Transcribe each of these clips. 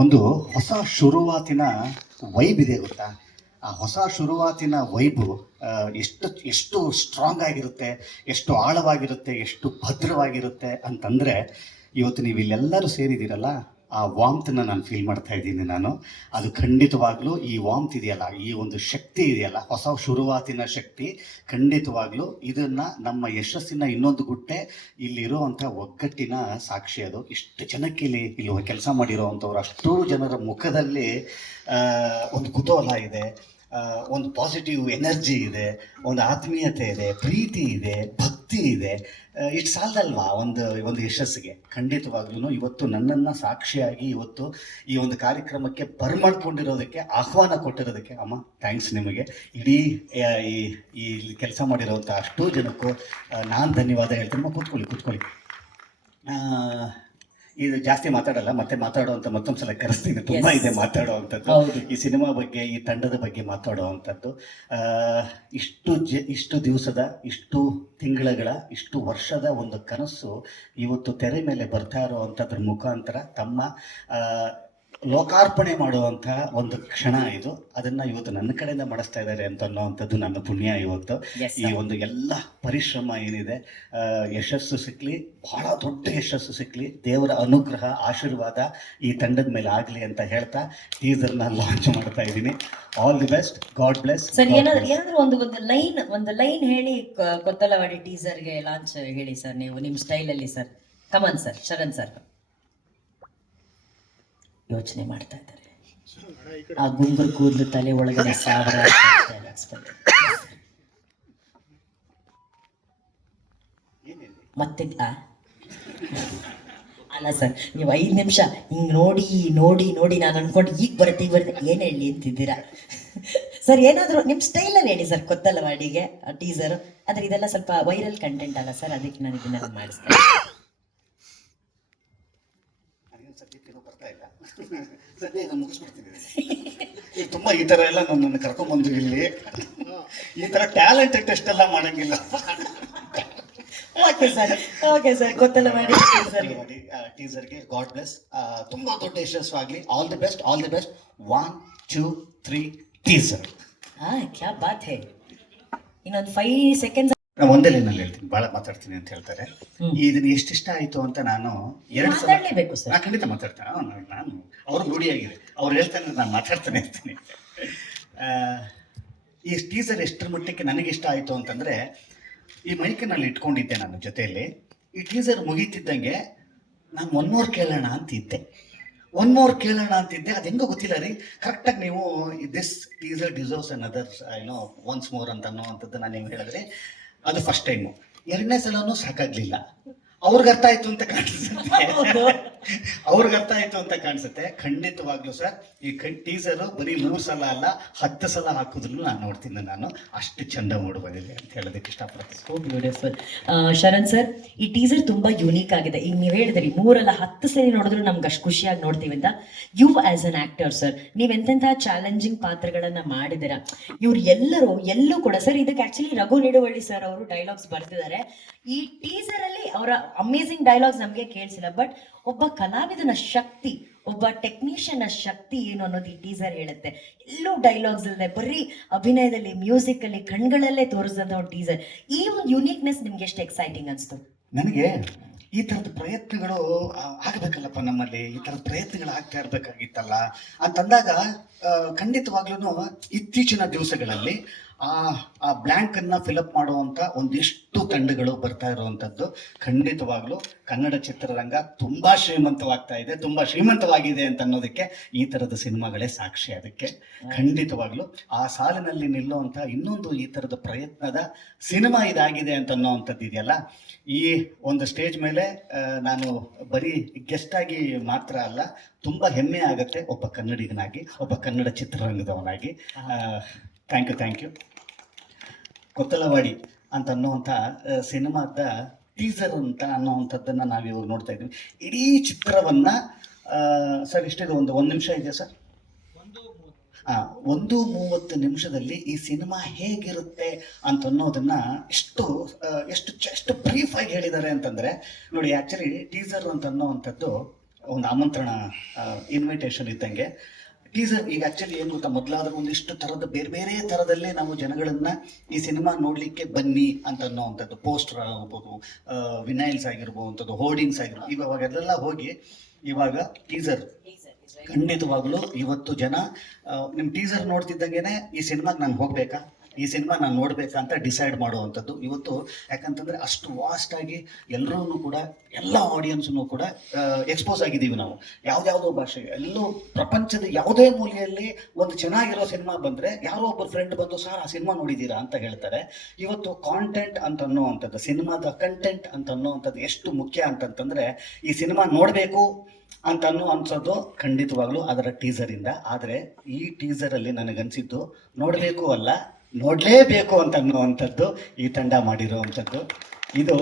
ಒಂದು ಹೊಸ ಶುರುವಾತಿನ ವೈಬ್ ಇದೆ ಗೊತ್ತಾ. ಆ ಹೊಸ ಶುರುವಾತಿನ ವೈಬು ಎಷ್ಟು ಎಷ್ಟು ಸ್ಟ್ರಾಂಗ್ ಆಗಿರುತ್ತೆ, ಎಷ್ಟು ಆಳವಾಗಿರುತ್ತೆ, ಎಷ್ಟು ಭದ್ರವಾಗಿರುತ್ತೆ ಅಂತಂದರೆ, ಇವತ್ತು ನೀವು ಇಲ್ಲೆಲ್ಲರೂ ಸೇರಿದ್ದೀರಲ್ಲ, ಆ ವಾಮ್ತನ್ನ ನಾನು ಫೀಲ್ ಮಾಡ್ತಾ ಇದ್ದೀನಿ ನಾನು. ಅದು ಖಂಡಿತವಾಗ್ಲೂ ಈ ವಾಮ್ತ್ ಇದೆಯಲ್ಲ, ಈ ಒಂದು ಶಕ್ತಿ ಇದೆಯಲ್ಲ, ಹೊಸ ಶುರುವಾತಿನ ಶಕ್ತಿ, ಖಂಡಿತವಾಗ್ಲೂ ಇದನ್ನು ನಮ್ಮ ಯಶಸ್ಸಿನ ಇನ್ನೊಂದು ಗುಟ್ಟೆ ಇಲ್ಲಿರುವಂಥ ಒಗ್ಗಟ್ಟಿನ ಸಾಕ್ಷಿ. ಅದು ಇಷ್ಟು ಜನಕ್ಕೆ ಇಲ್ಲಿ ಕೆಲಸ ಮಾಡಿರೋವಂಥವ್ರು ಅಷ್ಟೂ ಜನರ ಮುಖದಲ್ಲಿ ಒಂದು ಕುತೂಹಲ ಇದೆ, ಒಂದು ಪಾಸಿಟಿವ್ ಎನರ್ಜಿ ಇದೆ, ಒಂದು ಆತ್ಮೀಯತೆ ಇದೆ, ಪ್ರೀತಿ ಇದೆ, ಭಕ್ತಿ ಇದೆ. ಇಷ್ಟು ಸಾಲದಲ್ವಾ ಒಂದು ಒಂದು ಯಶಸ್ಸಿಗೆ. ಖಂಡಿತವಾಗ್ಲೂ ಇವತ್ತು ನನ್ನನ್ನು ಸಾಕ್ಷಿಯಾಗಿ ಇವತ್ತು ಈ ಒಂದು ಕಾರ್ಯಕ್ರಮಕ್ಕೆ ಬರ್ಮಾಡ್ಕೊಂಡಿರೋದಕ್ಕೆ, ಆಹ್ವಾನ ಕೊಟ್ಟಿರೋದಕ್ಕೆ ಅಮ್ಮ ಥ್ಯಾಂಕ್ಸ್ ನಿಮಗೆ. ಇಡೀ ಈ ಕೆಲಸ ಮಾಡಿರೋವಂಥ ಅಷ್ಟೂ ಜನಕ್ಕೂ ನಾನು ಧನ್ಯವಾದ ಹೇಳ್ತೀನಿ. ಕೂತ್ಕೊಳ್ಳಿ. ಇದು ಜಾಸ್ತಿ ಮಾತಾಡಲ್ಲ, ಮತ್ತೆ ಮಾತಾಡುವಂಥ ಮತ್ತೊಂದು ಸಲ ಕರೆಸ್ತೀನಿ. ತುಂಬ ಇದೆ ಮಾತಾಡುವಂಥದ್ದು ಈ ಸಿನಿಮಾ ಬಗ್ಗೆ, ಈ ತಂಡದ ಬಗ್ಗೆ ಮಾತಾಡುವಂಥದ್ದು. ಇಷ್ಟು ದಿವಸದ, ಇಷ್ಟು ತಿಂಗಳ, ಇಷ್ಟು ವರ್ಷದ ಒಂದು ಕನಸು ಇವತ್ತು ತೆರೆ ಮೇಲೆ ಬರ್ತಾ ಇರೋವಂಥದ್ರ ಮುಖಾಂತರ ತಮ್ಮ ಲೋಕಾರ್ಪಣೆ ಮಾಡುವಂಥ ಒಂದು ಕ್ಷಣ ಇದು. ಅದನ್ನು ಇವತ್ತು ನನ್ನ ಕಡೆಯಿಂದ ಮಾಡಿಸ್ತಾ ಇದ್ದಾರೆ ಅಂತ ಅನ್ನೋವಂಥದ್ದು ನನ್ನ ಪುಣ್ಯ. ಇವತ್ತು ಈ ಒಂದು ಎಲ್ಲ ಪರಿಶ್ರಮ ಏನಿದೆ, ಯಶಸ್ಸು ಸಿಕ್ಕಲಿ, ಬಹಳ ದೊಡ್ಡ ಯಶಸ್ಸು ಸಿಕ್ಕಲಿ, ದೇವರ ಅನುಗ್ರಹ, ಆಶೀರ್ವಾದ ಈ ತಂಡದ ಮೇಲೆ ಆಗಲಿ ಅಂತ ಹೇಳ್ತಾ ಟೀಸರ್ನ ಲಾಂಚ್ ಮಾಡ್ತಾ ಇದ್ದೀನಿ. All the best, god bless. Sir, ಏನಾದ್ರೂ ಒಂದು ಲೈನ್ ಹೇಳಿ ಕೊತ್ತಲವಾಡಿ ಟೀಸರ್ಗೆ ಲಾಂಚ್ ಹೇಳಿ ಸರ್, ನೀವು ನಿಮ್ಮ ಸ್ಟೈಲಲ್ಲಿ sir. Come on sir, Sharan sir ಯೋಚನೆ ಮಾಡ್ತಾ ಇದ್ದಾರೆ. ಆ ಗುಂಗುರು ಕೂದಲು ತಲೆ ಒಳಗಡೆ ಸಾವಿರ ಮತ್ತೆ ಅಲ್ಲ ಸರ್, ನೀವು 5 ನಿಮಿಷ ಹಿಂಗ್ ನೋಡಿ ನಾನು ಅನ್ಕೊಂಡು ಈಗ ಬರುತ್ತೆ ಏನ್ ಹೇಳಿ ಅಂತಿದ್ದೀರಾ ಸರ್. ಏನಾದ್ರು ನಿಮ್ ಸ್ಟೈಲಲ್ಲಿ ಹೇಳಿ ಸರ್ ಕೊತ್ತಲವಾಡಿಗೆ ಟೀಸರ್. ಆದ್ರೆ ಇದೆಲ್ಲ ಸ್ವಲ್ಪ ವೈರಲ್ ಕಂಟೆಂಟ್ ಅಲ್ಲ ಸರ್, ಅದಕ್ಕೆ ನಾನು ಇದನ್ನೆಲ್ಲ ಮಾಡಿಸ್ತೇನೆ. ಈಗ ತುಂಬ ಈ ಥರ ಎಲ್ಲ ನನ್ನನ್ನು ಕರ್ಕೊಂಡ್ಬಂದು ಇಲ್ಲಿ ಈ ಥರ ಟ್ಯಾಲೆಂಟ್ ಟೆಸ್ಟ್ ಎಲ್ಲ ಮಾಡಂಗಿಲ್ಲ. ಓಕೆ ಸರ್, ಕೊತ್ತಲವಾಡಿ ಟೀಸರ್ಗೆ ಗಾಡ್ ಬ್ಲೆಸ್, ತುಂಬ ದೊಡ್ಡ ಯಶಸ್ವಾಗಲಿ. All the best, all the best. 1 2 3 teaser. ಕ್ಯಾ ಬಾತ್ ಹೈ. ಇನ್ನೊಂದು 5 ಸೆಕೆಂಡ್ಸ್ ಒಂದೇ ಲೈನಲ್ಲಿ ಹೇಳ್ತೀನಿ, ಭಾಳ ಮಾತಾಡ್ತೀನಿ ಅಂತ ಹೇಳ್ತಾರೆ. ಇದನ್ನ ಎಷ್ಟಿಷ್ಟ ಆಯಿತು ಅಂತ ನಾನು 2 ಸಲ ನಾನು ಖಂಡಿತ ಮಾತಾಡ್ತೇನೆ. ನಾನು ಅವರು ರೂಢಿಯಾಗಿದೆ, ಅವ್ರು ಹೇಳ್ತಾನೆ ನಾನು ಮಾತಾಡ್ತಾನೆ ಇರ್ತೀನಿ. ಈ ಟೀಸರ್ ಎಷ್ಟರ ಮಟ್ಟಕ್ಕೆ ನನಗೆ ಇಷ್ಟ ಆಯಿತು ಅಂತಂದರೆ, ಈ ಮೈಕನ್ನಲ್ಲಿ ಇಟ್ಕೊಂಡಿದ್ದೆ ನಾನು ಜೊತೆಯಲ್ಲಿ. ಈ ಟೀಸರ್ ಮುಗೀತಿದ್ದಂಗೆ ನಾನು ಒನ್ ಮೋರ್ ಕೇಳೋಣ ಅಂತಿದ್ದೆ. ಅದು ಹೆಂಗೋ ಗೊತ್ತಿಲ್ಲ ರೀ. ಕರೆಕ್ಟಾಗಿ ನೀವು this teaser deserves another once more ಅಂತ ಅನ್ನೋವಂಥದ್ದು ನಾನು ನೀವು ಹೇಳಿದ್ರೆ, ಅದು ಫಸ್ಟ್ ಟೈಮು. 2ನೇ ಸಲನೂ ಸಾಕಾಗ್ಲಿಲ್ಲ. ಅವ್ರಿಗೆ ಅರ್ಥ ಆಯ್ತು ಅಂತ ಕಾಣಿಸುತ್ತೆ. ಖಂಡಿತವಾಗ್ಲೂ ಸರ್, ಈ ಟೀಸರು ಬರೀ 3 ಸಲ ಅಲ್ಲ, 10 ಸಲ ಹಾಕಿದ್ರು ನಾನು ನೋಡ್ತೀನಿ. ನಾನು ಅಷ್ಟು ಚಂದ ಬಂದಿದೆ ಅಂತ ಹೇಳೋದಕ್ಕೆ ಇಷ್ಟಪಡ್ತೀನಿ. So beautiful. ಶರಣ್ ಸರ್, ಈ ಟೀಸರ್ ತುಂಬಾ ಯೂನಿಕ್ ಆಗಿದೆ. ಈಗ ನೀವು ಹೇಳಿದ್ರಿ 3 ಅಲ್ಲ 10 ಸರಿ ನೋಡಿದ್ರು ನಮ್ಗೆ ಅಷ್ಟು ಖುಷಿಯಾಗಿ ನೋಡ್ತೀವಿ ಅಂತ. You as an actor sir, ನೀವೆಂತೆಂತಹ ಚಾಲೆಂಜಿಂಗ್ ಪಾತ್ರಗಳನ್ನ ಮಾಡಿದಿರ. ಇವ್ರು ಎಲ್ಲೂ ಕೂಡ ಸರ್, ಇದಕ್ಕೆ ಆಕ್ಚುಲಿ ರಘು ನಿಡುವಳ್ಳಿ ಸರ್ ಅವರು ಡೈಲಾಗ್ಸ್ ಬರ್ತಿದ್ದಾರೆ. ಈ ಟೀಸರ್ ಅಲ್ಲಿ ಅವರ ಅಮೇಸಿಂಗ್ ಡೈಲಾಗ್ಸ್ ನಮಗೆ ಕೇಳಿಸಿಲ್ಲ, ಬಟ್ ಒಬ್ಬ ಕಲಾವಿದನ ಶಕ್ತಿ, ಒಬ್ಬ ಟೆಕ್ನಿಷಿಯನ್ ಶಕ್ತಿ ಏನು ಅನ್ನೋದು ಈ ಟೀಸರ್ ಹೇಳುತ್ತೆ. ಎಲ್ಲೂ ಡೈಲಾಗ್ಸ್ ಇಲ್ಲದೆ ಬರೀ ಅಭಿನಯದಲ್ಲಿ, ಮ್ಯೂಸಿಕ್ ಅಲ್ಲಿ, ಕಣ್ಗಳಲ್ಲೇ ತೋರಿಸಿದಂಥ ಒಂದು ಟೀಸರ್. ಈ ಒಂದು ಯುನೀಕ್ನೆಸ್ ನಿಮ್ಗೆ ಎಷ್ಟು ಎಕ್ಸೈಟಿಂಗ್ ಅನಿಸ್ತು? ನನಗೆ ಈ ಥರದ ಪ್ರಯತ್ನಗಳು ಆಗಬೇಕಲ್ಲಪ್ಪ, ನಮ್ಮಲ್ಲಿ ಈ ಥರದ ಪ್ರಯತ್ನಗಳು ಆಗ್ತಾ ಇರಬೇಕಾಗಿತ್ತಲ್ಲ ಅಂತಂದಾಗ, ಖಂಡಿತವಾಗ್ಲೂ ಇತ್ತೀಚಿನ ದಿವಸಗಳಲ್ಲಿ ಆ ಬ್ಲ್ಯಾಂಕನ್ನು ಫಿಲಪ್ ಮಾಡುವಂಥ ಒಂದಿಷ್ಟು ತಂಡಗಳು ಬರ್ತಾ ಇರುವಂಥದ್ದು. ಖಂಡಿತವಾಗ್ಲೂ ಕನ್ನಡ ಚಿತ್ರರಂಗ ತುಂಬ ಶ್ರೀಮಂತವಾಗ್ತಾ ಇದೆ, ತುಂಬ ಶ್ರೀಮಂತವಾಗಿದೆ ಅಂತ ಅನ್ನೋದಕ್ಕೆ ಈ ಥರದ ಸಿನಿಮಾಗಳೇ ಸಾಕ್ಷಿ. ಅದಕ್ಕೆ ಖಂಡಿತವಾಗ್ಲೂ ಆ ಸಾಲಿನಲ್ಲಿ ನಿಲ್ಲುವಂಥ ಇನ್ನೊಂದು ಈ ಥರದ ಪ್ರಯತ್ನದ ಸಿನಿಮಾ ಇದಾಗಿದೆ ಅಂತ ಅನ್ನೋವಂಥದ್ದು ಇದೆಯಲ್ಲ. ಈ ಒಂದು ಸ್ಟೇಜ್ ಮೇಲೆ ನಾನು ಬರೀ ಗೆಸ್ಟ್ ಆಗಿ ಮಾತ್ರ ಅಲ್ಲ, ತುಂಬ ಹೆಮ್ಮೆ ಆಗುತ್ತೆ ಒಬ್ಬ ಕನ್ನಡಿಗನಾಗಿ, ಒಬ್ಬ ಕನ್ನಡ ಚಿತ್ರರಂಗದವನಾಗಿ. Thank you. ಕೊತ್ತಲವಾಡಿ ಅಂತ ಅನ್ನುವಂಥ ಸಿನಿಮಾದ ಟೀಸರ್ ಅಂತ ಅನ್ನೋವಂಥದ್ದನ್ನು ನಾವಿವಾಗ ನೋಡ್ತಾ ಇದ್ದೀವಿ. ಇಡೀ ಚಿತ್ರವನ್ನು ಸರ್ ಇಷ್ಟಿದೆ, ಒಂದು ನಿಮಿಷ ಇದೆ ಸರ್. 1:30 ನಿಮಿಷದಲ್ಲಿ ಈ ಸಿನಿಮಾ ಹೇಗಿರುತ್ತೆ ಅಂತ ಅನ್ನೋದನ್ನ ಎಷ್ಟು ಬ್ರೀಫ್ ಆಗಿ ಹೇಳಿದ್ದಾರೆ ಅಂತಂದ್ರೆ ನೋಡಿ. ಆಕ್ಚುಲಿ ಟೀಸರ್ ಅಂತ ಅನ್ನೋವಂಥದ್ದು ಒಂದು ಆಮಂತ್ರಣ, ಇನ್ವಿಟೇಷನ್ ಇದ್ದಂಗೆ. ಟೀಸರ್ ಈಗ ಆಕ್ಚುಲಿ ಏನು ಗೊತ್ತಾ, ಮೊದಲಾದ್ರೂ ಒಂದಿಷ್ಟು ಥರದ ಬೇರೆ ಬೇರೆ ಥರದಲ್ಲೇ ನಾವು ಜನಗಳನ್ನ ಈ ಸಿನಿಮಾ ನೋಡಲಿಕ್ಕೆ ಬನ್ನಿ ಅಂತ ಅನ್ನೋವಂಥದ್ದು, ಪೋಸ್ಟರ್ ಆಗ್ಬೋದು, ವಿನೈಲ್ಸ್ ಆಗಿರ್ಬೋವಂಥದ್ದು, ಹೋರ್ಡಿಂಗ್ಸ್ ಆಗಿರ್ಬೋದು, ಇವಾಗೆಲ್ಲ ಹೋಗಿ ಇವಾಗ ಟೀಸರ್ ಖಂಡಿತವಾಗ್ಲೂ ಇವತ್ತು ಜನ ನಿಮ್ಮ ಟೀಸರ್ ನೋಡ್ತಿದ್ದಂಗೆನೆ ಈ ಸಿನಿಮಾಗೆ ನಾನು ಹೋಗ್ಬೇಕಾ, ಈ ಸಿನಿಮಾ ನಾನು ನೋಡ್ಬೇಕಾ ಅಂತ ಡಿಸೈಡ್ ಮಾಡುವಂಥದ್ದು ಇವತ್ತು. ಯಾಕಂತಂದ್ರೆ ಅಷ್ಟು ವಾಸ್ಟ್ ಆಗಿ ಎಲ್ಲರೂ ಕೂಡ, ಎಲ್ಲ ಆಡಿಯನ್ಸ್ನು ಕೂಡ ಎಕ್ಸ್ಪೋಸ್ ಆಗಿದ್ದೀವಿ ನಾವು. ಯಾವ್ದಾವುದೋ ಭಾಷೆ, ಎಲ್ಲೋ ಪ್ರಪಂಚದ ಯಾವುದೇ ಮೂಲೆಯಲ್ಲಿ ಒಂದು ಚೆನ್ನಾಗಿರೋ ಸಿನಿಮಾ ಬಂದರೆ ಯಾರೋ ಒಬ್ಬರು ಫ್ರೆಂಡ್ ಬಂದು ಸರ್ ಆ ಸಿನಿಮಾ ನೋಡಿದ್ದೀರಾ ಅಂತ ಹೇಳ್ತಾರೆ. ಇವತ್ತು ಕಾಂಟೆಂಟ್ ಅಂತ ಅನ್ನೋವಂಥದ್ದು, ಸಿನಿಮಾದ ಕಂಟೆಂಟ್ ಅಂತ ಅನ್ನೋವಂಥದ್ದು ಎಷ್ಟು ಮುಖ್ಯ ಅಂತಂತಂದರೆ, ಈ ಸಿನಿಮಾ ನೋಡಬೇಕು ಅಂತ ಅನ್ಸೋದು ಖಂಡಿತವಾಗ್ಲೂ ಅದರ ಟೀಸರಿಂದ. ಆದರೆ ಈ ಟೀಸರಲ್ಲಿ ನನಗನ್ಸಿದ್ದು ನೋಡಬೇಕು ಅಲ್ಲ, ನೋಡಲೇಬೇಕು ಅಂತ ಅನ್ನುವಂಥದ್ದು ಈ ತಂಡ ಮಾಡಿರುವಂಥದ್ದು. ಇದು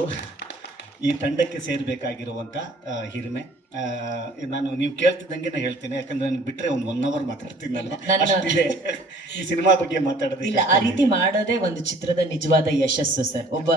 ಈ ತಂಡಕ್ಕೆ ಸೇರಬೇಕಾಗಿರುವಂಥ ಹಿರಿಮೆ. ನಾನು ನೀವು ಕೇಳ್ತಿದ್ದಂಗೆ ಹೇಳ್ತೀನಿ, ಯಾಕಂದ್ರೆ ನನಗೆ ಬಿಟ್ಟರೆ ಒಂದು 1 hour ಮಾತಾಡ್ತೀನಿ ನಾನು, ಅಷ್ಟಿದೆ ಈ ಸಿನಿಮಾ ಬಗ್ಗೆ ಮಾತಾಡೋದು. ಇಲ್ಲ, ಆ ರೀತಿ ಮಾಡೋದೇ ಒಂದು ಚಿತ್ರದ ನಿಜವಾದ ಯಶಸ್ಸು ಸರ್. ಒಬ್ಬ